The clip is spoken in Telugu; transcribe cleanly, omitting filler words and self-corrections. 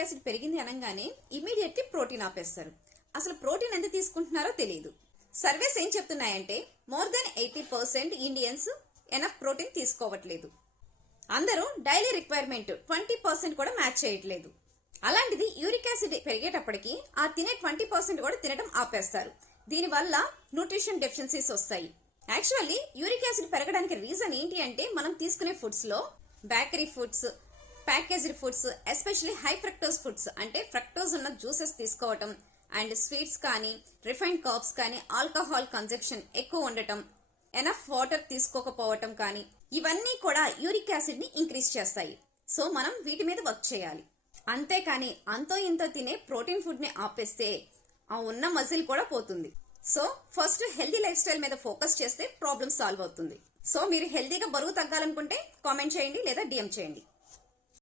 యూరిక్ యాసిడ్ పెరిగింది అనగానే ఇమీడియట్లీ ప్రోటీన్ ఆపేస్తారు. అసలు ప్రోటీన్ ఎంత తీసుకుంటున్నారో తెలియదు. సర్వేస్ ఏం చెప్తున్నాయంటే more than 80% Indians enough protein తీసుకోవట్లేదు. అందరూ డైలీ రిక్వైర్మెంట్ 20% కూడా మ్యాచ్ చేయట్లేదు. అలాంటిది యూరిక్ యాసిడ్ పెరిగేటప్పటికి ఆ తినే 20% కూడా తినడం ఆపేస్తారు. దీనివల్ల న్యూట్రిషన్ డెఫిషియన్సీస్ వస్తాయి. యాక్చువల్లీ యూరిక్ యాసిడ్ పెరగడానికి రీజన్ ఏంటి అంటే మనం తీసుకునే ఫుడ్స్ లో bakery foods, packaged foods, especially high fructose foods అంటే ఫ్రక్టోజ్ ఉన్న జ్యూసెస్ తీసుకోవటం అండ్ స్వీట్స్ కానీ రిఫైన్డ్ కార్బ్స్ కానీ ఆల్కహాల్ కన్జంప్షన్ ఎక్కువ ఉండటం, ఎనఫ్ వాటర్ తీసుకోకపోవటం కానీ ఇవన్నీ కూడా యూరిక్ యాసిడ్ ని ఇంక్రీజ్ చేస్తాయి. సో మనం వీటి మీద వర్క్ చేయాలి. అంతేకాని అంతో ఇంతో తినే ప్రోటీన్ ఫుడ్ ని ఆపేస్తే ఆ ఉన్న మజిల్ కూడా పోతుంది. So first healthy life style మీద ఫోకస్ చేస్తే ప్రాబ్లమ్ సాల్వ్ అవుతుంది. సో మీరు హెల్దీగా బరువు తగ్గాలనుకుంటే కామెంట్ చేయండి లేదా డిఎం చేయండి.